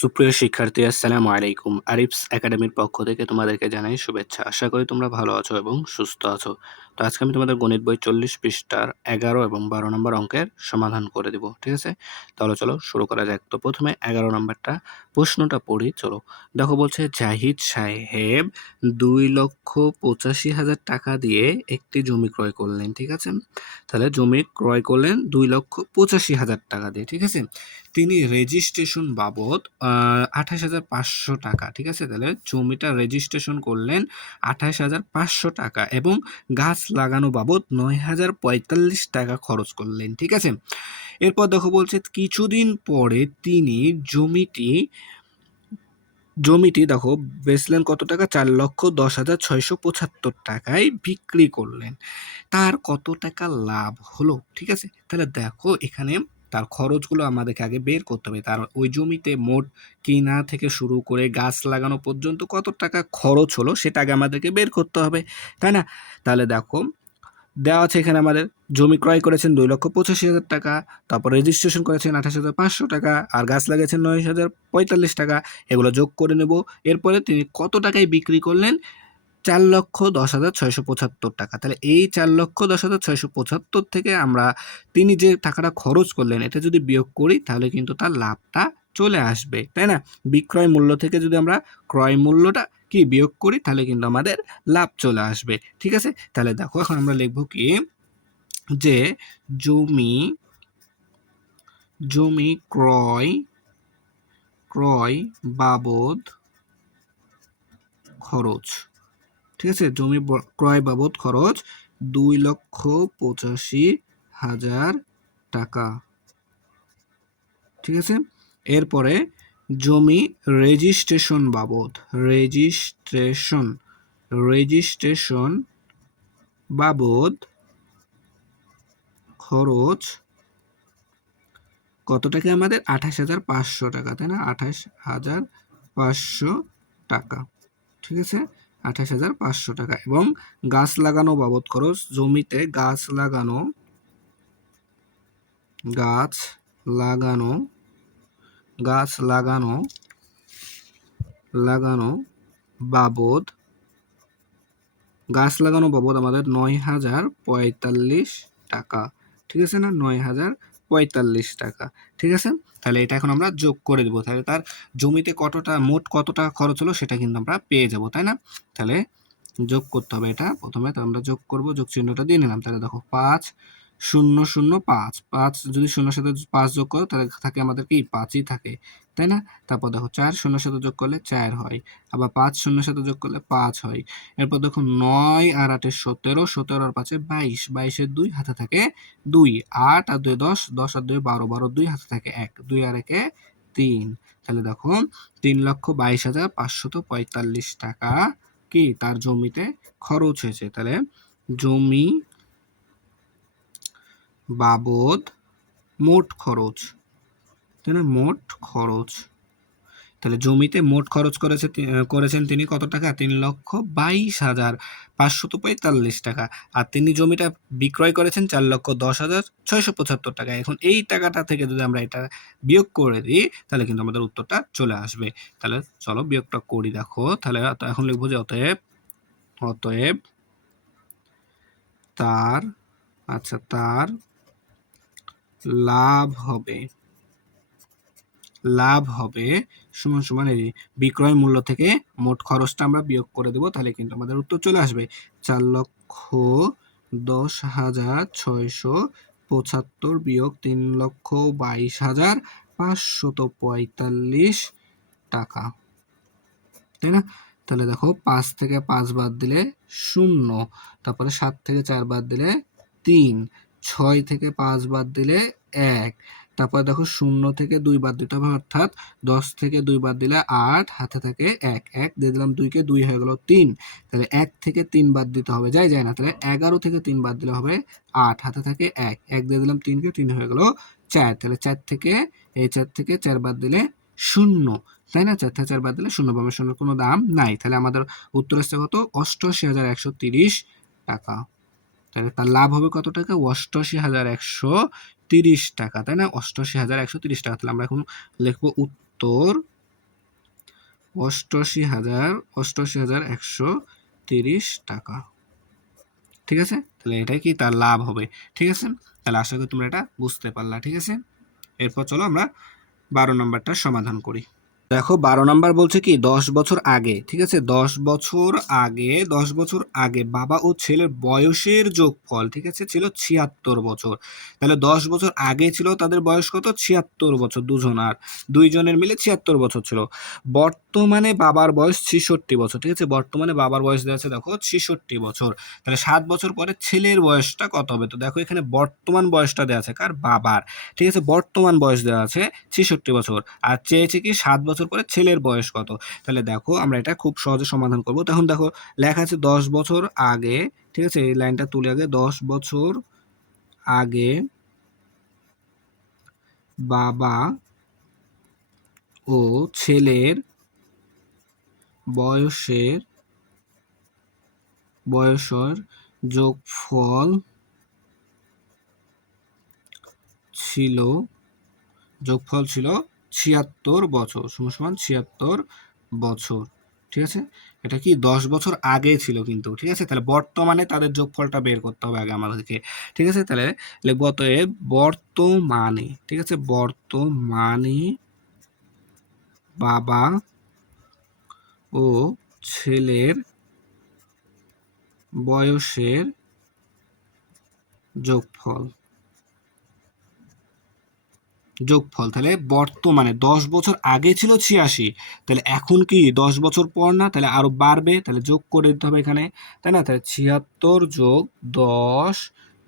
সুপ্রিয় শিক্ষার্থী, আসসালামু আলাইকুম। আরিফস একাডেমির পক্ষ থেকে তোমাদেরকে জানাই শুভেচ্ছা। আশা করি তোমরা ভালো আছো এবং সুস্থ আছো। তো আজকে আমি তোমাদের গণিত বই 40 পৃষ্ঠার 11 এবং 12 নম্বর অঙ্কের সমাধান করে দিব। ঠিক আছে? তাহলে চলো শুরু করা যাক। তো প্রথমে 11 নম্বরটা প্রশ্নটা পড়ি চলো। দেখো বলছে জাহিদ সাহেব 2,85,000 টাকা দিয়ে একটি জমি ক্রয় করলেন। ঠিক আছে? তাহলে জমি ক্রয় করলেন 2,85,000 টাকা দিয়ে। ঠিক আছে? তিনি রেজিস্ট্রেশন বাবদ 28,500 টাকা, ঠিক আছে? তাহলে জমিটা রেজিস্ট্রেশন করলেন 28,500 টাকা এবং গাছ লাগানো বাবদ 9,045 টাকা খরচ করলেন। ঠিক আছে? এরপর দেখো বলছে কিছুদিন পরে তিনি জমিটি দেখো বেচলেন কত টাকা, 4,10,675 টাকায় বিক্রি করলেন। তার কত টাকা লাভ হলো? ঠিক আছে? তাহলে দেখো এখানে তার খরচগুলো আমাদেরকে আগে বের করতে হবে। তার ওই জমিতে মোট কিনা থেকে শুরু করে গাছ লাগানো পর্যন্ত কত টাকা খরচ হলো সেটা আগে আমাদেরকে বের করতে হবে, তাই না? তাহলে দেখো দেওয়া আছে এখানে আমাদের জমি ক্রয় করেছেন 2,85,000 টাকা, তারপর রেজিস্ট্রেশন করেছেন 28,500 টাকা, আর গাছ লাগিয়েছেন 9,045 টাকা। এগুলো যোগ করে নেব। এরপরে তিনি কত টাকায় বিক্রি করলেন? 4,10,675 টাকা। তাহলে এই 4,10,675 থেকে আমরা তিনি যে টাকাটা খরচ করলেন এটা যদি বিয়োগ করি তাহলে কিন্তু তার লাভটা চলে আসবে, তাই না? বিক্রয় মূল্য থেকে যদি আমরা ক্রয় মূল্যটা কি বিয়োগ করি তাহলে কিন্তু আমাদের লাভ চলে আসবে। ঠিক আছে? তাহলে দেখো এখন আমরা লিখব কি যে জমি জমি ক্রয় বাবদ খরচ। ঠিক আছে? জমি ক্রয় বাবদ খরচ 2,85,000 টাকা। ঠিক আছে? এরপরে জমি রেজিস্ট্রেশন বাবদ খরচ কত টাকা আমাদের? 28,500 টাকা, তাই না? 28,500 টাকা। ঠিক আছে? 28,500 টাকা এবং গাছ লাগানো বাবদ খরচ, জমিতে গাছ লাগানো বাবদ আমাদের 9,045 টাকা। ঠিক আছে না? 9,045 টাকা। ঠিক আছে? তাহলে এটা এখন আমরা যোগ করে দেবো। তাহলে তার জমিতে মোট কত টাকা খরচ হলো সেটা কিন্তু আমরা পেয়ে যাব, তাই না? তাহলে যোগ করতে হবে এটা প্রথমে। তো আমরা যোগ করব, যোগ চিহ্নটা দিয়ে নিলাম। তাহলে দেখো 5,0,0,5 5 যদি শূন্যর সাথে 5 যোগ করো তাহলে থাকে আমাদের কি 5ই থাকে, তাই না? তারপর দেখো 4 শূন্যর সাথে যোগ করলে 4 হয়, আবার 5 শূন্যের সাথে যোগ করলে 5 হয়। এরপর দেখো 9 আর 8 17, 17 আর 5 22, 22 2 হাতে থাকে 2, 8 আর 2 10, 10 আর 2 12, 12 2 হাতে থাকে 1, 2 আর 1 3। তাহলে দেখো 3,22,545 টাকা কি তার জমিতে খরচ হয়েছে। তাহলে জমি বাবদ মোট খরচ, তাই না? মোট খরচ। তাহলে জমিতে মোট খরচ করেছেন তিনি কত টাকা? 3,22,545 টাকা। আর তিনি জমিটা বিক্রয় করেছেন 4,10,675 টাকা। এখন এই টাকাটা থেকে যদি আমরা এটা বিয়োগ করে দিই তাহলে কিন্তু আমাদের উত্তরটা চলে আসবে। তাহলে চলো বিয়োগটা করি। দেখো তাহলে এখন লিখবো যে অতএব তার লাভ হবে সমান সমান এই বিক্রয় মূল্য থেকে মোট খরচটা আমরা বিয়োগ করে দেব, তাহলে কিন্তু আমাদের উত্তর চলে আসবে 4,10,675 বিয়োগ 3,22,545 টাকা, তাই না? তাহলে দেখো 5 থেকে 5 বাদ দিলে 0, তারপরে 7 থেকে 4 বাদ দিলে 3, 6 থেকে 5 বাদ দিলে 1, তারপরে দেখো 0 থেকে 2 বাদ দিতে হবে, অর্থাৎ 10 থেকে 2 বাদ দিলে 8, হাতে থাকে 1, 1 দিয়ে দিলাম 2কে, 2 হয়ে গেল 3। তাহলে 1 থেকে 3 বাদ দিতে হবে, যায় না। তাহলে 11 থেকে 3 বাদ দিলে হবে 8, হাতে থাকে 1, 1 দিয়ে দিলাম 3কে, 3 হয়ে গেল 4। তাহলে 4 থেকে 4 বাদ দিলে 0, তাই না? 4 থেকে 4 বাদ দিলে 0 পাবে, 0 কোনো দাম নাই। তাহলে আমাদের উত্তর আসছে কত? 88,130 টাকা। তাহলে তার লাভ হবে কত টাকা? 88,130 টাকা, তাই না? 88,130 টাকা। তাহলে আমরা এখন লিখবো উত্তর 88,130 টাকা। ঠিক আছে, তাহলে এটাই কি তার লাভ হবে। ঠিক আছে, তাহলে আশা করি তোমরা এটা বুঝতে পারলা। ঠিক আছে, এরপর চলো আমরা 12 নম্বরটা সমাধান করি। দেখো 12 নাম্বার বলছে কি 10 বছর আগে। ঠিক আছে, 10 বছর আগে বাবা ও ছেলের বয়সের যোগফল, ঠিক আছে, ছিল 76 বছর। তাহলে 10 বছর আগে ছিল তাদের বয়স কত? 76 বছর, দুজন, আর দুইজনের মিলে 76 বছর ছিল। বর্তমানে বাবার বয়স 66 বছর। ঠিক আছে, বর্তমানে বাবার বয়স দেওয়া আছে দেখো 66 বছর। তাহলে 7 বছর পরে ছেলের বয়সটা কত হবে? তো দেখো এখানে বর্তমান বয়সটা দেওয়া আছে কার? বাবার। ঠিক আছে, বর্তমান বয়স দেওয়া আছে 66 বছর, আর চেয়েছে কি 7 বছর পরে ছেলের বয়স কত। তাহলে দেখো আমরা এটা খুব সহজে সমাধান করব। তখন দেখো লেখা আছে 10 বছর আগে। ঠিক আছে, এই লাইনটা তুলে আগে, 10 বছর আগে বাবা ও ছেলের বয়সের যোগফল ছিল 76 বছর, সমান 76 বছর। ঠিক আছে, এটা কি 10 বছর আগে ছিল কিন্তু। ঠিক আছে, তাহলে বর্তমানে তাদের যোগফলটা বের করতে হবে আগে আমাদেরকে। ঠিক আছে, তাহলে লিখব অতএব বর্তমানে, ঠিক আছে, বর্তমানে বাবা ও ছেলের বয়সের যোগফল। তাহলে বর্তমানে 10 বছর আগে ছিল 86, তাহলে এখন কি 10 বছর পর না, তাহলে আরো বাড়বে, তাহলে যোগ করে দিতে হবে এখানে, তাই না? তাহলে 76 যোগ 10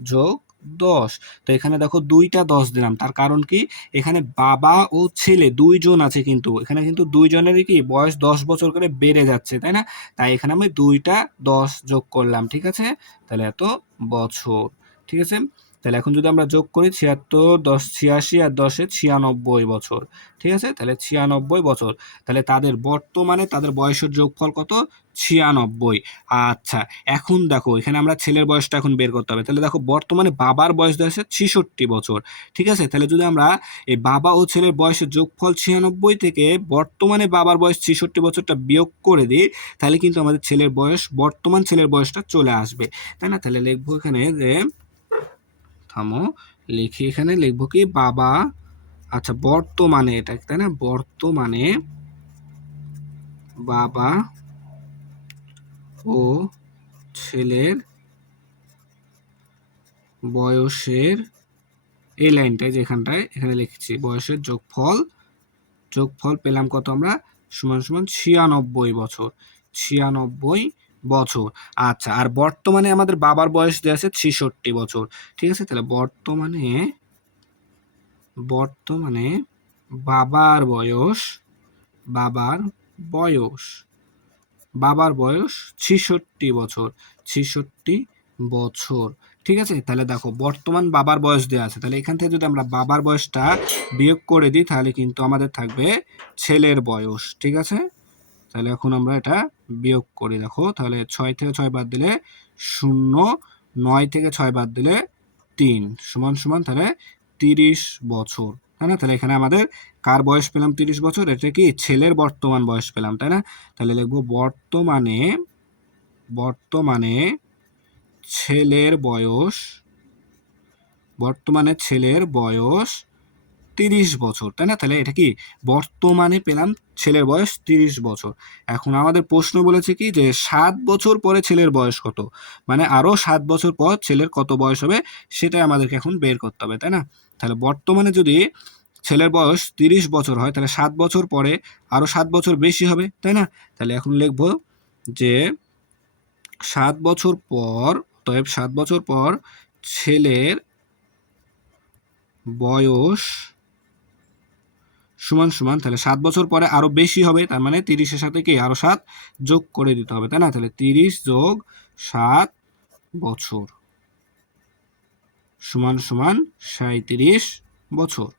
যোগ 10। তো এখানে দেখো দুইটা 10 দিলাম, তার কারণ কি এখানে বাবা ও ছেলে দুইজন আছে, কিন্তু এখানে কিন্তু দুইজনেরই কি বয়স 10 বছর করে বেড়ে যাচ্ছে, তাই না? তাই এখানে আমি দুইটা 10 যোগ করলাম। ঠিক আছে, তাহলে এত বছর। ঠিক আছে, তাহলে এখন যদি আমরা যোগ করি 76, 10 86, আর 10-এ 96 বছর। ঠিক আছে, তাহলে 96 বছর। তাহলে তাদের বর্তমানে তাদের বয়সের যোগফল কত? 96। আচ্ছা, এখন দেখো এখানে আমরা ছেলের বয়সটা এখন বের করতে হবে। তাহলে দেখো বর্তমানে বাবার বয়স আছে 66 বছর। ঠিক আছে, তাহলে যদি আমরা এই বাবা ও ছেলের বয়সের যোগফল 96 থেকে বর্তমানে বাবার বয়স 66 বছরটা বিয়োগ করে দিই, তাহলে কিন্তু আমাদের ছেলের বয়স, বর্তমান ছেলের বয়সটা চলে আসবে, তাই না? তাহলে লিখবো এখানে যে, থামো, লিখি এখানে লিখবো কি বাবা, আচ্ছা বর্তমানে এটা, তাই না, বর্তমানে বাবা ও ছেলের বয়সের, এই লাইনটায় যেখানটায় এখানে লিখছি বয়সের যোগফল পেলাম কত আমরা? সমান সমান 96 বছর। 96 বছর। আচ্ছা, আর বর্তমানে আমাদের বাবার বয়স দেওয়া আছে 66 বছর। ঠিক আছে, তাহলে বর্তমানে বাবার বয়স 66 বছর। 66 বছর। ঠিক আছে, তাহলে দেখো বর্তমান বাবার বয়স দেওয়া আছে, তাহলে এখান থেকে যদি আমরা বাবার বয়সটা বিয়োগ করে দিই, তাহলে কিন্তু আমাদের থাকবে ছেলের বয়স। ঠিক আছে, তাহলে এখন আমরা এটা বিয়োগ করি। দেখো তাহলে 6 থেকে 6 বাদ দিলে 0, 9 থেকে 6 বাদ দিলে 3, সমান সমান তাহলে 30 বছর, তাই না? তাহলে এখানে আমাদের কার বয়স পেলাম? 30 বছর। এটা কি ছেলের বর্তমান বয়স পেলাম, তাই না? তাহলে লিখবো বর্তমানে ছেলের বয়স 30 বছর, তাই না? তাহলে এটা কি বর্তমানে পেলাম ছেলের বয়স 30 বছর। এখন আমাদের প্রশ্ন বলেছে কি যে 7 বছর পরে ছেলের বয়স কত, মানে আরো 7 বছর পর ছেলের কত বয়স হবে, সেটাই আমাদেরকে এখন বের করতে হবে, তাই না? তাহলে বর্তমানে যদি ছেলের বয়স 30 বছর হয়, তাহলে 7 বছর পরে আরো 7 বছর বেশি হবে, তাই না? তাহলে এখন লিখবো যে 7 বছর পর, অতএব 7 বছর পর ছেলের বয়স সমান সমান, তাহলে 7 বছর পরে আরো বেশি হবে, তার মানে 30-এর সাথে কি আরো 7 যোগ করে দিতে হবে, তাই না? তাহলে 30 যোগ 7 বছর সমান সমান 37 বছর,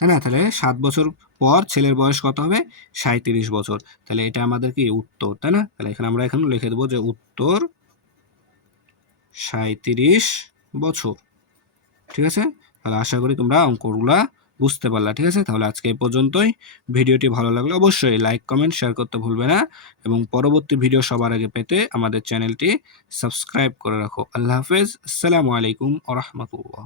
তাই না? তাহলে 7 বছর পর ছেলের বয়স কত হবে? 37 বছর। তাহলে এটা আমাদের কি উত্তর, তাই না? তাহলে এখানে আমরা এখন লিখে দেবো যে উত্তর 37 বছর। ঠিক আছে, তাহলে আশা করি তোমরা অঙ্কগুলা বুঝতে পারলা, ঠিক আছে? তাহলে আজকে এই পর্যন্তই। ভিডিওটি ভালো লাগলে অবশ্যই লাইক, কমেন্ট, শেয়ার করতে ভুলবে না এবং পরবর্তী ভিডিও সবার আগে পেতে আমাদের চ্যানেলটি সাবস্ক্রাইব করে রাখো। আল্লাহ হাফেজ। আসসালামু আলাইকুম ওয়া রাহমাতুল্লাহ।